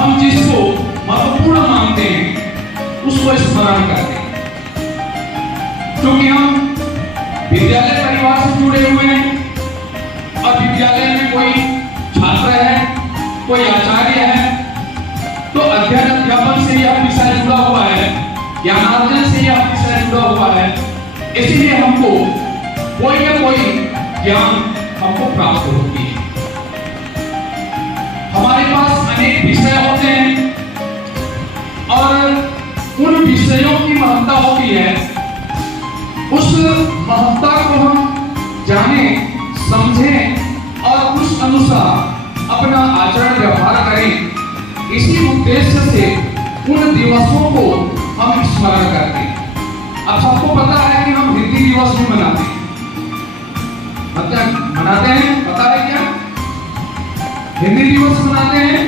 हम जिसको महत्वपूर्ण मानते हैं उसको स्मरण करते हैं। क्योंकि हम विद्यालय परिवार से जुड़े हुए हैं और विद्यालय में कोई छात्र है, कोई आचार्य है, तो अध्ययन अध्यापन से यह विषय जुड़ा हुआ है, ज्ञानार्जन से यह विषय जुड़ा हुआ है। इसलिए हमको कोई ना कोई ज्ञान हमको प्राप्त होती है। हमारे पास अनेक विषय होते हैं और उन विषयों की महत्ता होती है। उस महत्ता को हम जाने, समझें और उस अनुसार अपना आचरण व्यवहार करें। इसी उद्देश्य से उन दिवसों को हम स्मरण करते हैं। अब सबको पता है कि हम हिंदी दिवस भी मनाते हैं। मनाते हैं, पता है क्या? हिंदी दिवस मनाते हैं।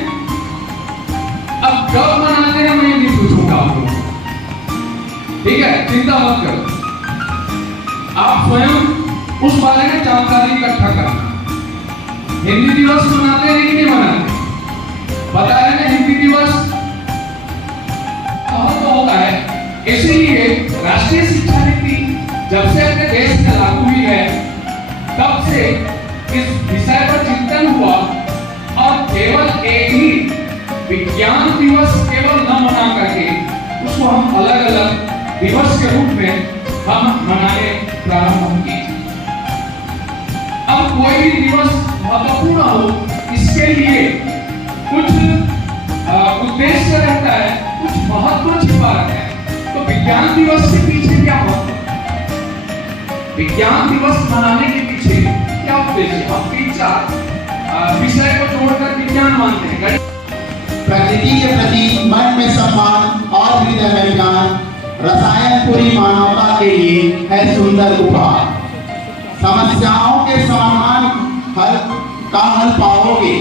अब कब मनाते हैं मैं नहीं पूछूंगा आपको, ठीक है? चिंता मत करो, आप स्वयं उस बारे में जानकारी इकट्ठा करना। हिंदी दिवस मनाते हैं कि नहीं मनाते? पता है ना हिंदी दिवस महत्व होता है। इसीलिए राष्ट्रीय शिक्षा नीति जब से अपने देश में लागू हुई है तब से इस विषय पर चिंतन हुआ और केवल एक ही विज्ञान दिवस केवल न मना करके उसको हम अलग अलग दिवस के रूप में हम मनाने प्रारंभ किए। अब कोई भी दिवस महत्वपूर्ण हो, इसके लिए कुछ उद्देश्य रहता है, कुछ महत्व छिपा रहता है। तो विज्ञान दिवस के पीछे क्या महत्व? विज्ञान दिवस मनाने के पीछे क्या उद्देश्य? हम 3-4 विषय को जोड़कर विज्ञान मानते हैं। प्रकृति के प्रति मन में सम्मान और हृदय में ज्ञान, रसायन पूरी मानवता के लिए है सुंदर उपहार। समस्याओं के समाधान का हल पाओगे,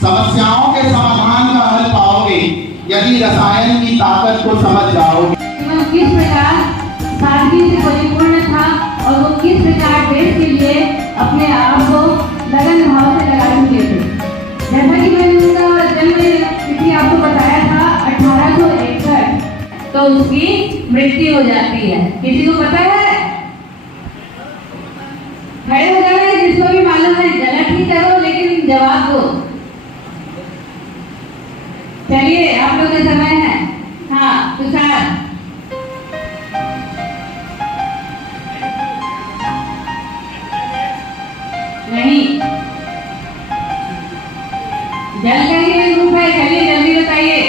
समस्याओं के समाधान का हल पाओगे यदि रसायन की ताकत को समझ जाओगे। किस प्रकार सादगी से परिपूर्ण था और वो किस प्रकार देश के लिए अपने आप को लगन भाव से लगा चुके थे। जैसा कि मैंने उनका जन्म तिथि आपको बताया था 1861, तो उसकी मृत्यु हो जाती है। किसी को पता है? खड़े हो जाना है जिसको भी मालूम है, गलत ही करो लेकिन जवाब दो। चलिए आप लोग का समय है। हाँ तुषार। नहीं, जल का ही रूप है। चलिए जल्दी बताइए।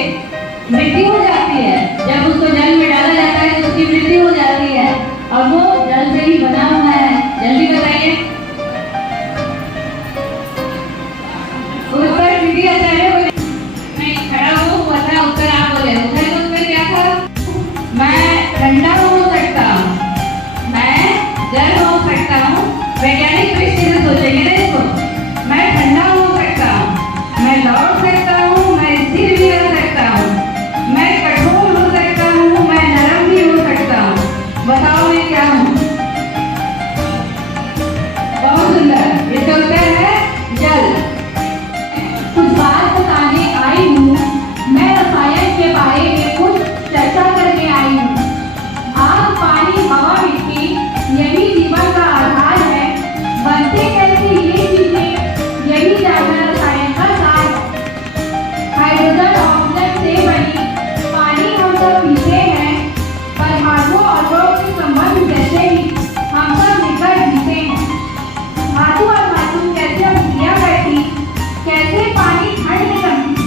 मृत्यु हो जाती है जब उसको जल में डाला जाता है तो उसकी मृत्यु हो जाती है और वो जल से ही बना हुआ है। जल्दी बताइए। उत्तर दीदी आचार्य बोले। नहीं, खड़ा हुआ था, उत्तर आप बोले। उत्तर क्या था? मैं ठंडा हो सकता हूँ, मैं जल हो सकता हूँ। वैज्ञानिक दृष्टि से सोचेंगे ना इसको। मैं ठंडा हो सकता हूँ, मैं लौट सकता हूँ, मैं स्थिर भी हो सकता हूँ, मैं कठोर हो सकता हूँ, मैं नरम भी हो सकता हूँ। बताओ मैं क्या हूँ? बहुत सुंदर। इसका उत्तर है जल। कुछ बात बताने आई हूँ, मैं रसायन के बारे में कुछ चर्चा करने आई हूँ। आग, पानी, हवा, मिट्टी यही जीवन का आधार है। बनते कैसे ये चीजें यही जानना रसायन का सार है। हाइड्रोजन ऑक्सीजन से बनी पानी हम सब पीते हैं। परमाणु और लोह के संबंध जैसे ही हम सब मिलकर जीते हैं। धातु और धातु कैसे अभिक्रिया करती, कैसे पानी ठंड में जमती,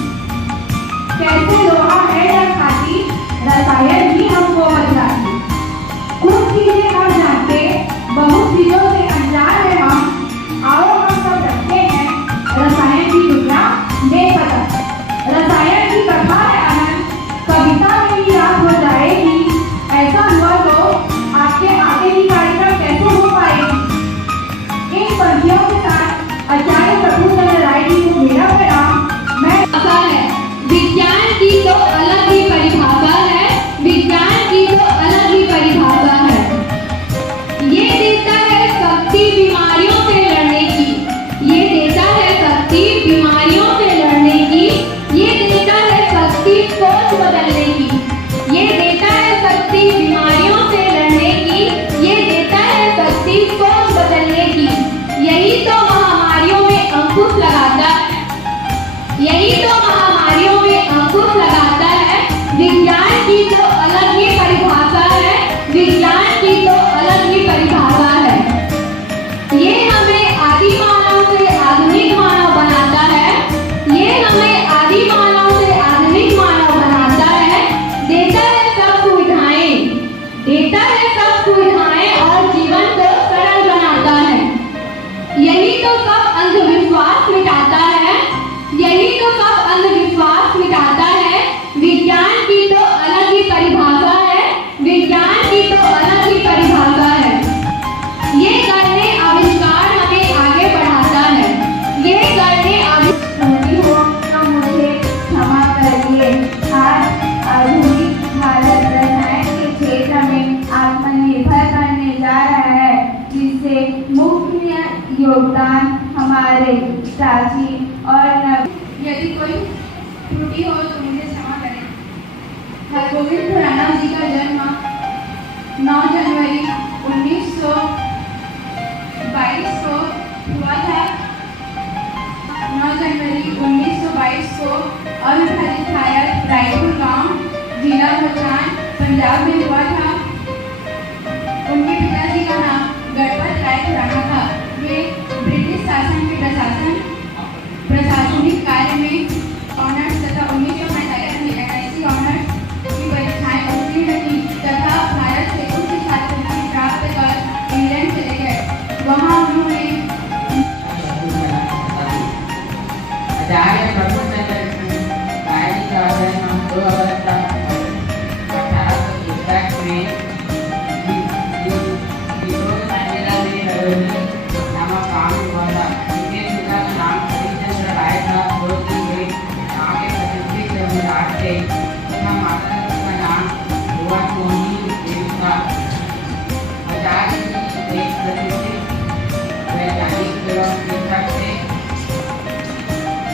कैसे लोहा है या खाती, रसायन ही हमको बतलाती। कुछ चीजें हम जानते, बहुत चीजों से अनजान है हम। आओ हम सब रखते हैं रसायन की दुनिया बेपता। रसायन की कथा है अनंत, कविता में ही रात हो जाएगी। ऐसा हुआ तो आपके आगे ही कार्यक्रम कैसे हो पाएगी? इन पंक्तियों के साथ आचार्य प्रभुचंद्र राय जी को मेरा प्रणाम। मैं विज्ञान की तो अलग ही परिभाषा है, विज्ञान की तो अलग ही परिभाषा है। ये देता है शक्ति बीमारियों से लड़ने की, ये देता है शक्ति बीमारियों से लड़ने की, ये देता है तो मुझे क्षमा करें। हरगोविंद खुराना जी का जन्म 9 जनवरी 1922 को हुआ था। 9 जनवरी 1922 को अविभाजित भारत रायपुर गांव जिला भोपाल पंजाब में हुआ था। उनके पिताजी का नाम गणपत राय खुराना था। वे ब्रिटिश शासन के प्रशासनिक कार्य में ऑनर्स तथा 1945 में NIC ऑनर्स की परीक्षाएं उत्तीर्ण की तथा भारत से उच्च छात्रवृत्ति प्राप्त कर इंग्लैंड चले गए। वहां उन्होंने आचार्य प्रभुचंद्र राय जी का जन्म 2 अगस्त 1861 में मंडला में रजनी नामक गाँव में हुआ था। उनके पिता का नाम हरिचंद्र राय था, जो कि वे गाँव के प्रतिष्ठित जमींदार थे तथा माता का नाम भुवन मोहिनी देवी था। आचार्य जी एक प्रतिष्ठित वैज्ञानिक एवं शिक्षक थे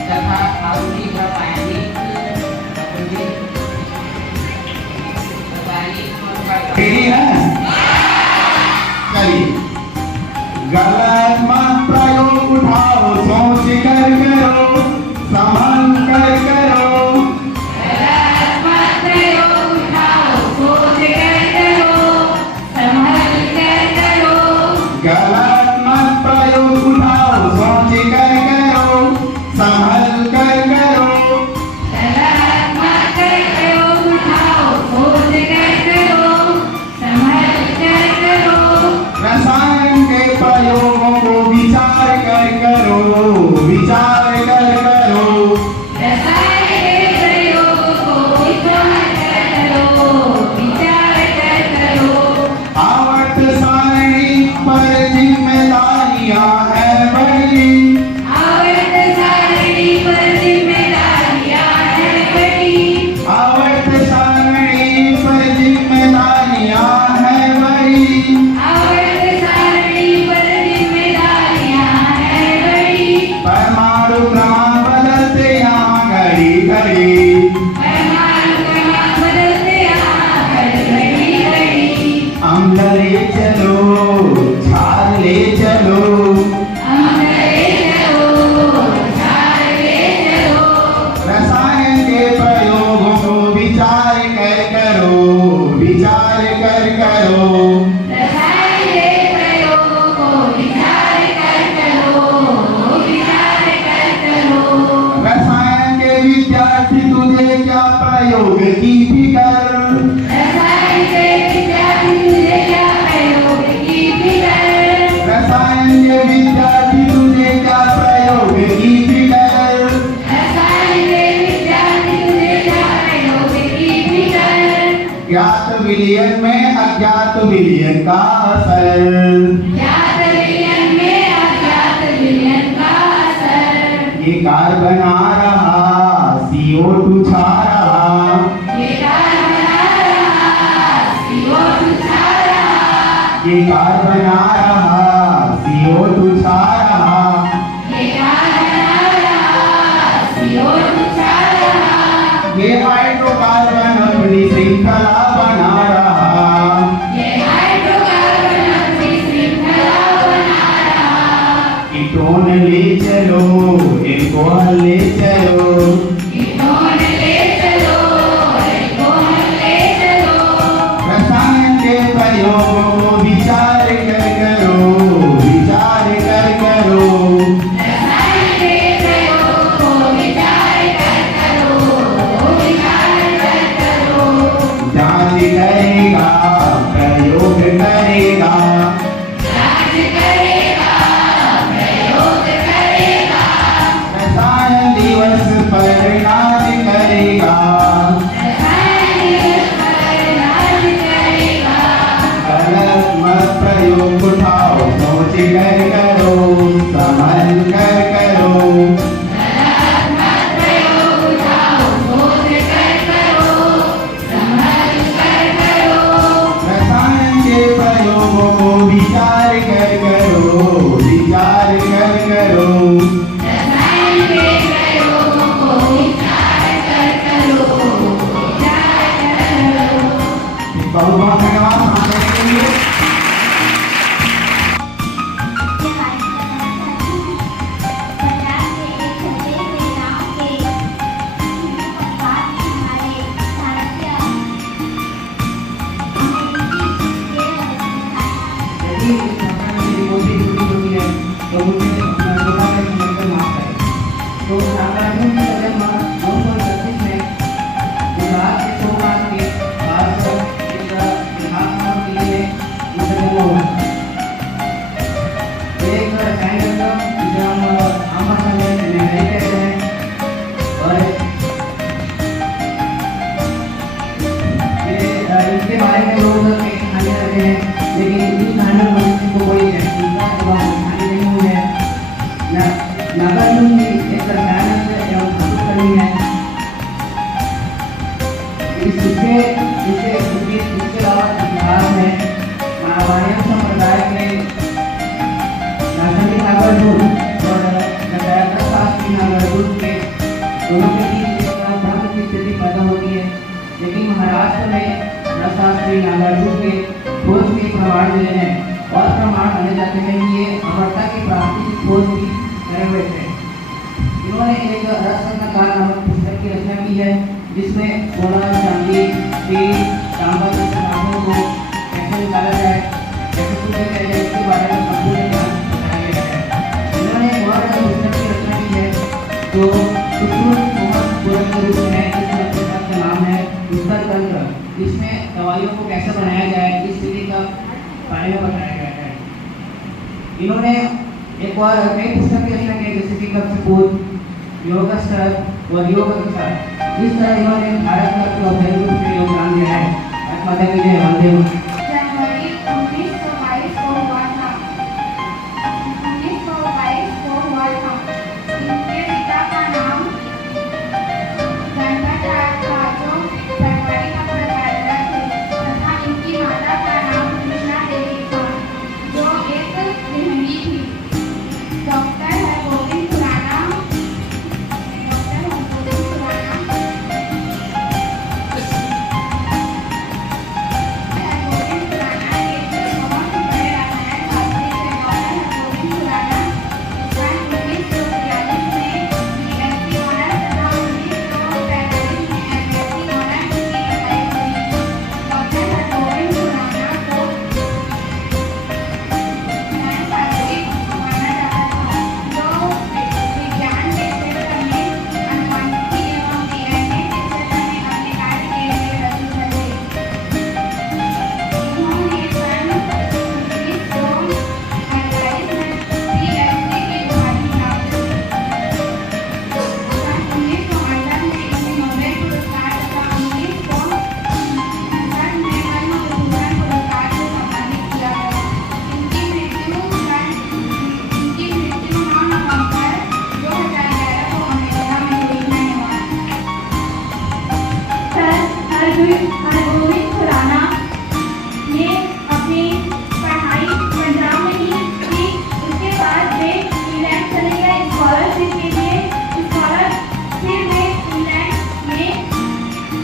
तथा आधुनिक रासायनिक रेडी है? चलिए, गलत मत प्रयोग उठाओ, सोच कर करो, संभल कर करो। गलत मत प्रयोग उठाओ, सोच कर करो, संभल कर करो। गलत मत प्रयोग उठाओ, सोच कर करो, संभल कर करो। गलत मत प्रयोग उठाओ, सोच कर करो, संभल कर करो। रसायन के प्रयोगों को विचार कर करो, विचार कर करो। रसायन के प्रयोगों को विचार कर करो, विचार कर करो। आवर्त सारणी पर जिम्मेदारियां हैं बड़ी, आवर्त सारणी पर जिम्मेदारियां हैं बड़ी। आवर्त सारणी पर जिम्मेदारियां हैं बड़ी। आवर्त सारणी पर जिम्मेदारियां हैं बड़ी। परमाणु क्रमांक बदलते यहाँ घड़ी घड़ी, परमाणु क्रमांक बदलते यहाँ घड़ी घड़ी। अम्ल ले चलो, क्षार ले चलो। अम्ल ले चलो, क्षार ले चलो। रसायन के प्रयोगों को विचार कर करो, विचार कर करो। रसायन के प्रयोगों को विचार कर करो, विचार कर करो। रसायन के विद्यार्थी तुझे क्या प्रयोग की फिकर, रसायन के विद्यार्थी तुझे क्या प्रयोग की फिकर। रसायन के विद्यार्थी तुझे क्या प्रयोग की फिकर। रसायन के विद्यार्थी तुझे क्या प्रयोग की फिकर। ज्ञात विलयन में अज्ञात विलयन का असर, ज्ञात विलयन में अज्ञात विलयन का असर। ये कार्बन आ रहा, CO2 छा रहा। ये कार्बन आ रहा, CO2 छा रहा। ये कार्बन आ रहा, CO2 छा रहा। ये कार्बन आ रहा, CO2 छा रहा। ये हाइड्रोकार्बन अपनी श्रृंखला बना रहा। ये हाइड्रोकार्बन अपनी श्रृंखला बना रहा। कीटोन ले चलो, एल्कोहल ले चलो। कीटोन ले चलो, एल्कोहल ले चलो। रसायन के प्रयोगों को विचार कर करो, विचार कर करो। रसायन के प्रयोगों को विचार कर करो, विचार कर करो। जान इसके अलावा इतिहास में महावाणिज्य संप्रदाय के राजधानी नागरजुन और दयानंद शास्त्री नागरजुन के दोनों के बीच एक भ्रम की स्थिति पैदा होती है। लेकिन महाराष्ट्र में शास्त्री नागार्जुन के खोज के प्रमाण मिले हैं और प्रमाण माने जाते हैं कि ये अमरता की प्राप्ति की खोज भी करे हुए थे। इन्होंने एक रसरत्नाकर नामक पुस्तक की रचना की है जिसमें सोना, चांदी, स्टील, तांबा जैसे धातुओं को कैसे निकाला जाए, कैसे शुद्ध किया जाए, इसके बारे में संपूर्ण ज्ञान बताया गया है। इन्होंने एक और पुस्तक की रचना की है जो के रूप में है। इस पुस्तक का नाम है उत्तर तंत्र, जिसमें दवाइयों को कैसे बनाया जाए इस स्थिति का बारे में बताया गया है। इन्होंने एक और कई पुस्तक की रचना की जैसे कि कक्षपूर, योग स्तर और योग कक्षा। इस तरह इन्होंने भारत में अपने रूप में योगदान दिया है। माता की जय, वंदे मातरम। जनवरी 1922 को हुआ था। 1922 को हुआ था। इनके पिता का नाम गणपत राय था जो सरकारी पत्रकारिता थे तथा इनकी माता का नाम कृष्णा देवी था जो एक गृहिणी थी। डॉक्टर हरगोविंद खुराना हरगोविंद खुराना ने अपनी पढ़ाई पंजाब में ही की। उसके बाद वे इंग्लैंड चले गए स्कॉलरशिप के लिए। स्कॉलरशिप में इंग्लैंड में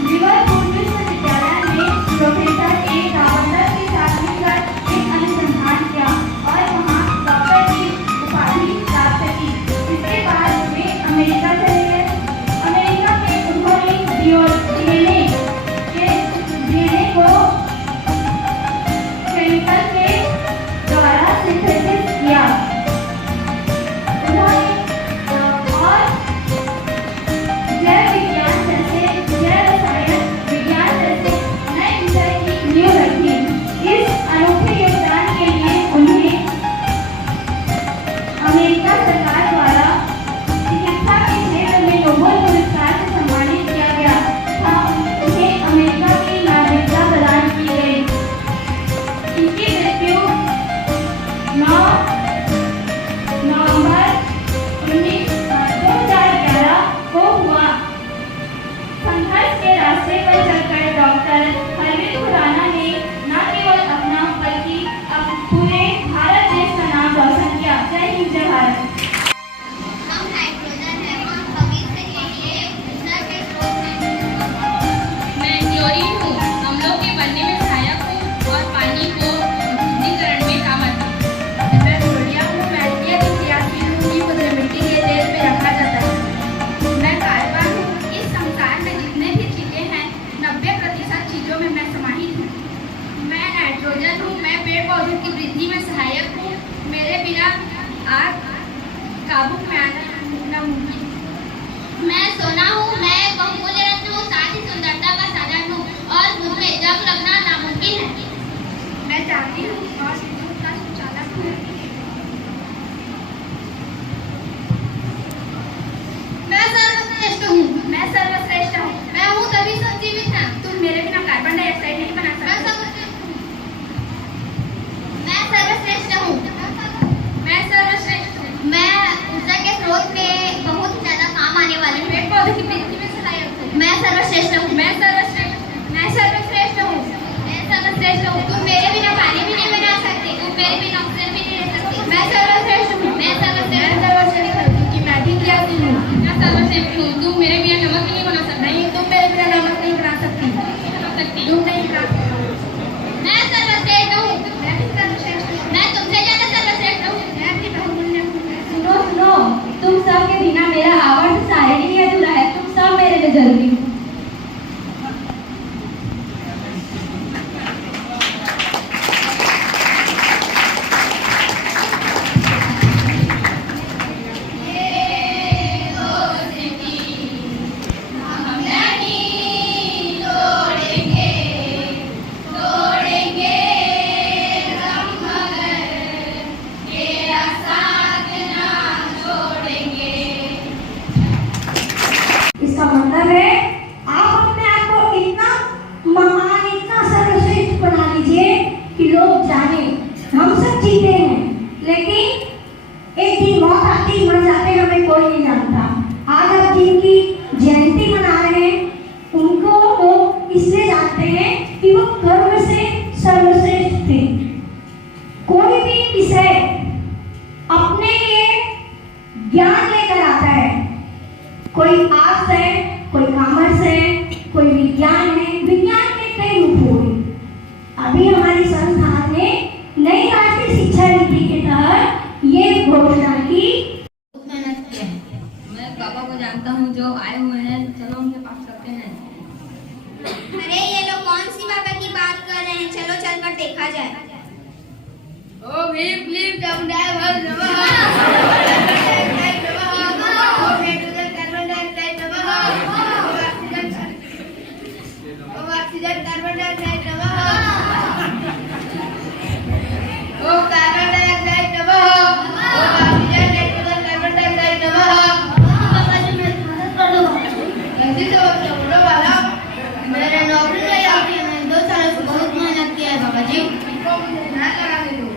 लिवरपूल विश्वविद्यालय में प्रोफेसर ए रावंदर के साथ मिलकर एक अनुसंधान किया और वहाँ डॉक्टर की उपाधि प्राप्त की। इसके बाद वे अमेरिका चले गए। अमेरिका में उन्होंने डीएनए को केमिकल के द्वारा सिंथेसिस किया। उन्होंने और जैव विज्ञान जैसे जैव रसायन विज्ञान जैसे नए विषय की नींव रखी। इस अनोखे योगदान के लिए उन्हें अमेरिका सरकार द्वारा चिकित्सा के क्षेत्र में नोबेल पुरस्कार से सम्मानित किया गया था। उन्हें अमेरिका की नागरिकता प्रदान की गई। इनकी मृत्यु 9 नवंबर 2011 को हुआ। संघर्ष के रास्ते पर चलकर डॉक्टर हरगोविंद खुराना ने न केवल अपना बल्कि पूरे भारत देश का नाम रोशन किया। जय हिंद, जय भारत। हम नाइट्रोजन है, हम भविष्य के लिए ऊर्जा के स्रोत हैं। मैं क्लोरीन हूँ, अम्लों के बनने में सहायक हूँ और पानी को शुद्धिकरण में काम आती हूँ। मैं सोडियम हूँ, मैं अत्यधिक क्रियाशील हूँ, मुझे मिट्टी के तेल में रखा जाता है। मैं कार्बन हूँ, इस संसार में जितने भी चीजें हैं 90% चीजों में मैं समाहित हूँ। मैं नाइट्रोजन हूँ, मैं पेड़ पौधों की वृद्धि में सहायक हूँ। मेरे बिना आग काबू में आना नामुमकिन है। मैं सोना हूँ, मैं बहुमूल्य रत्न हूँ, साथ ही सुंदरता का साधन हूँ और मुझ में जंग लगना नामुमकिन है। मैं चांदी हूँ और विद्युत का संचालक हूँ। मैं सर्वश्रेष्ठ हूँ, मैं सर्वश्रेष्ठ हूँ। मैं हूँ सभी संजीवित हैं। तुम मेरे बिना कार्बन डाइऑक्साइड नहीं बना मैं सकते। सर्वश्रेष्ठ हूँ। मैं सर्वश्रेष्ठ हूँ। मैं ऊर्जा के स्रोत में बहुत ज्यादा काम आने वाले पेड़ पौधों की वृद्धि में सहायक हूँ। सर्वश्रेष्ठ हूँ। मैं सर्वश्रेष्ठ हूँ। तुम मेरे बिना पानी भी नहीं बना सकती। तुम मेरे बिना ऑक्सीजन भी नहीं ले सकती। मैं सर्वश्रेष्ठ हूँ। मैं सर्वश्रेष्ठ हूँ क्योंकि मैं भी ज्ञाती हूँ। मैं सर्वश्रेष्ठ हूँ। तुम मेरे बिना नमक भी नहीं बना सकती। नहीं, तुम मेरे बिना नमक नहीं बना सकती। तुम नहीं बना सकती। मैं सर्वश्रेष्ठ हूँ। मैं भी सर्वश्रेष्ठ हूँ। मैं तुमसे ज्यादा सर्वश्रेष्ठ हूँ। मैं भी बहुमूल्य हूँ। सुनो सुनो, तुम सब के बिना मेरा आवर्त शायरी ही अधूरा है। तुम सब मेरे लिए जरूरी हो। इसका मतलब है आप अपने आप को इतना महान, इतना सर्वश्रेष्ठ बना लीजिए कि लोग जाने हम सब जीते हैं, लेकिन एक दिन मौत आती, मर जाते, हमें कोई नहीं जानता। आज आप जिनकी जयंती मना रहे हैं उनको लोग इसलिए जानते हैं कि वो गर्व से सर्वश्रेष्ठ थे। कोई भी विषय अपने लिए ज्ञान लेकर आता है। कोई आर्ट्स है, कोई कॉमर्स है, कोई विज्ञान है। विज्ञान के कई रूप हुए। अभी हमारी संस्थान ने नई राष्ट्रीय शिक्षा नीति के तहत ये घोषणा की। मेहनत की है। मैं पापा को जानता हूँ जो आए हुए हैं। चलो उनके पास चलते हैं। अरे ये लोग कौन सी बाबा की बात कर रहे हैं? चलो चलकर देखा जाए। ओ भीम भीम जमुनाय भर नमः। ऑक्सीजन कार्बन डाइऑक्साइड नमः। ओ कार्बन डाइऑक्साइड नमः। ओ ऑक्सीजन नाइट्रोजन कार्बन डाइऑक्साइड नमः। बाबा जी मेरी मदद कर दो। जल्दी से बोलो वाला। मेरे नौकरी नहीं आती है। मैंने 2 सालों से बहुत मेहनत किया है बाबा जी। इनको मुझे ध्यान लगाने दो।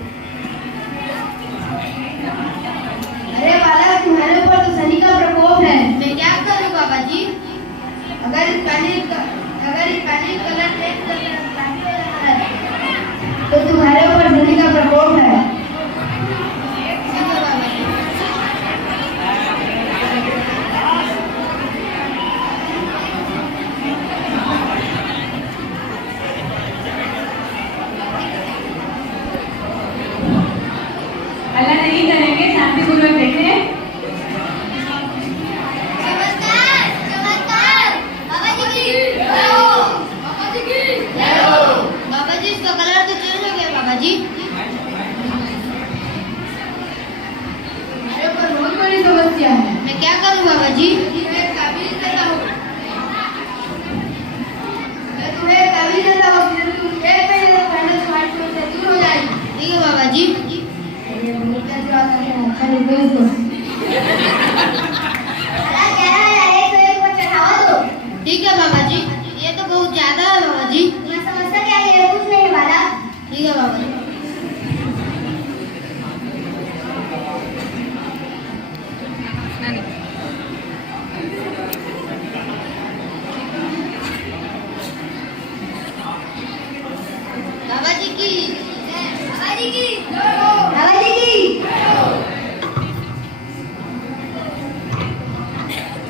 अरे वाला, तुम्हारे ऊपर तो शनि का प्रकोप है। मैं क्या करूं बाबा जी? अगर इस पानी कलर चेंज कर रहा है तो तुम्हारे ऊपर शनि का प्रकोप है। अल्लाह नहीं करेंगे, शांतिपूर्वक देखें। बाबा जी इसका कलर तो चेंज हो गया बाबा जी। मेरे पर बहुत बड़ी समस्या है। मैं क्या करूं बाबा जी? मैं ताबीज देता हूं। मैं तुम्हें ताबीज देता हूं। तुम 1 महीने तक पहले तुम्हारी समस्या दूर हो जाएगी। ठीक है बाबा जी। ये बहुत कैसी बात है? अच्छा रिक्वेस्ट दो। ठीक है बाबा जी। ये तो बहुत ज्यादा है बाबा जी। तुम्हें समस्या क्या है? कुछ नहीं वाला। ठीक है बाबा जी। बाबा जी की बाबा जी की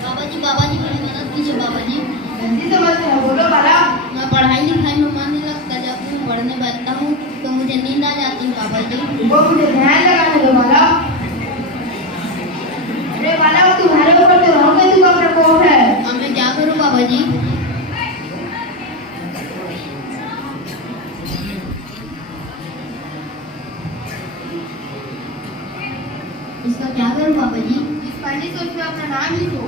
बाबा जी की बाबा जी मेरी मदद कीजिए बाबा जी। कैसी समस्या है? बोलो बाला। मैं पढ़ाई लिखाई में मन नहीं लगता। जब मैं पढ़ने बैठता हूँ तो मुझे नींद आ जाती है बाबा जी। वो मुझे ध्यान लगाने दो बाला। अरे बाला, वो तुम्हारे ऊपर तो राहु का प्रकोप है। अब मैं क्या करूँ बाबा जी? इसका क्या करूँ बाबा जी? इस पहली सोच में अपना नाम लिखो।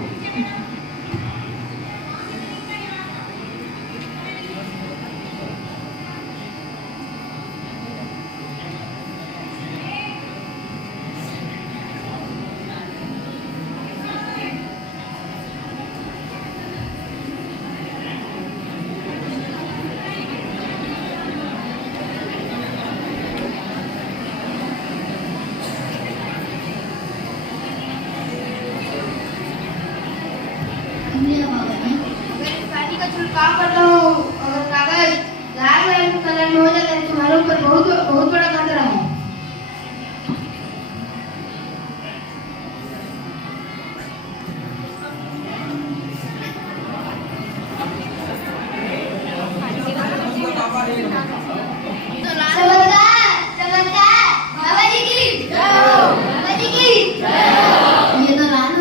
काम करता हूँ, अगर कागज लाल रंग कलर में हो जाता है तुम्हारे ऊपर बहुत बड़ा खतरा है। ये तो लाल हो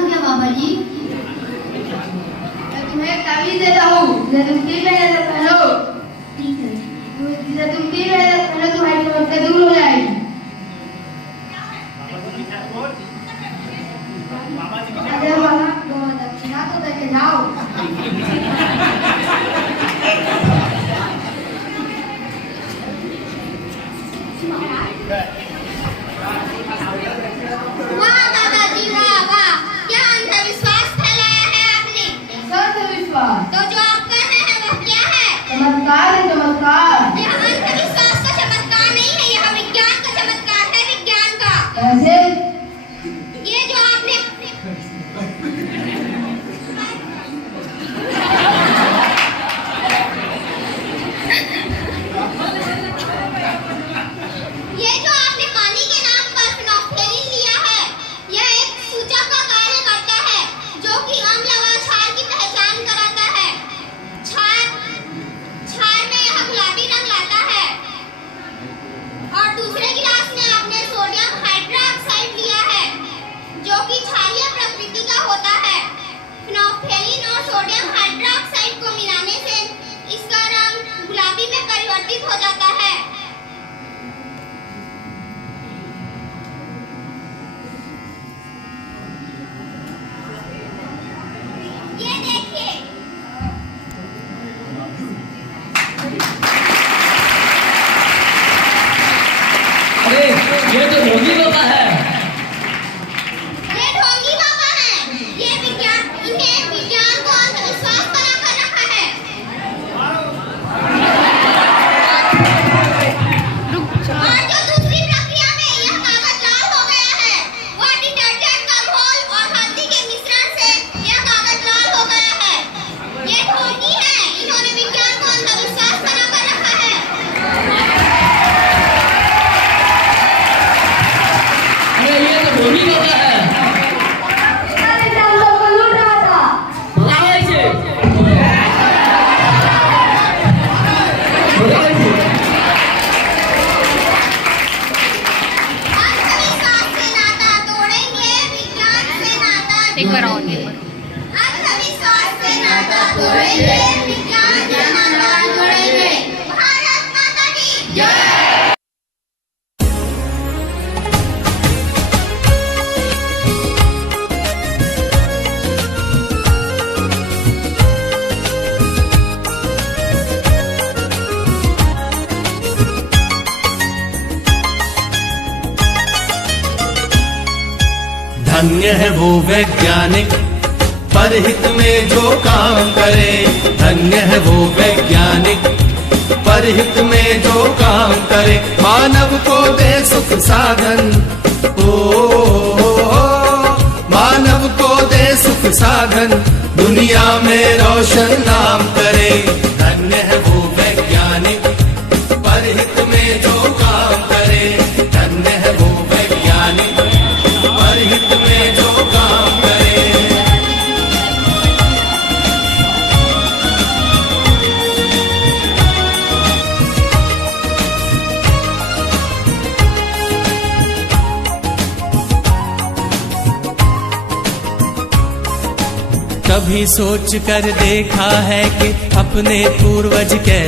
गया बाबा जी। मैं तुम्हें एक ताबीज देता हूँ, जिसे तुम 3 महीने तक पहनो। ठीक है। जिसे तुम 3 महीने तक पहनो तुम्हारी समस्या दूर हो जाएगी। अरे बाबा, तो दक्षिणा तो देके जाओ। वाह दादाजी, वाह वाह, क्या अंधविश्वास फैलाया है आपने। कैसा अंधविश्वास? तो जो आप कह रहे हैं वह क्या है? चमत्कार है, चमत्कार। यह अंधविश्वास का चमत्कार नहीं है, यह विज्ञान का चमत्कार है, विज्ञान का। कैसे? ये जो आपने पानी के नाम पर फिनोक्सेलिन लिया है, यह एक सूचक का कार्य करता है जो कि अम्ल व क्षार की पहचान कराता है। क्षार में यह गुलाबी रंग लाता है। और दूसरे गिलास में आपने सोडियम हाइड्रोक्साइड लिया है जो कि क्षारीय प्रकृति का होता है। फिनोक्सेलिन और सोडियम हाइड्रोक्साइड को मिलाने से इसका रंग गुलाबी में परिवर्तित हो जाता है। ये देखिए, अरे ये तो ढोंगी बाबा है। ये ढोंगी बाबा हैं। ये इन्हें विज्ञान को अंधविश्वास बनाकर रखा है। और जो दूसरी प्रक्रिया में यह कागज लाल हो गया है, वह डिटर्जेंट का घोल और हल्दी के मिश्रण से यह कागज लाल हो गया है। ये ढोंगी हैं, इन्होंने विज्ञान को अंधविश्वास बनाकर रखा है। अरे ये तो ढोंगी बाबा है। भगाओ इसे। अंधविश्वास से नाता तोड़ेंगे, विज्ञान से नाता जोड़ेंगे। अंधविश्वास से नाता तोड़ेंगे, विज्ञान से नाता जोड़ेंगे। भारत माता की जय। धन्य है वो वैज्ञानिक परहित में जो काम करे। धन्य है वो वैज्ञानिक परहित में जो काम करे। मानव को दे सुख साधन, मानव को दे सुख साधन, दुनिया में रोशन नाम करे। धन्य है वो वैज्ञानिक परहित में जो काम करे। धन्य है वो वैज्ञानिक परहित में जो काम करे। कभी सोच कर देखा है कि अपने पूर्वज कैसे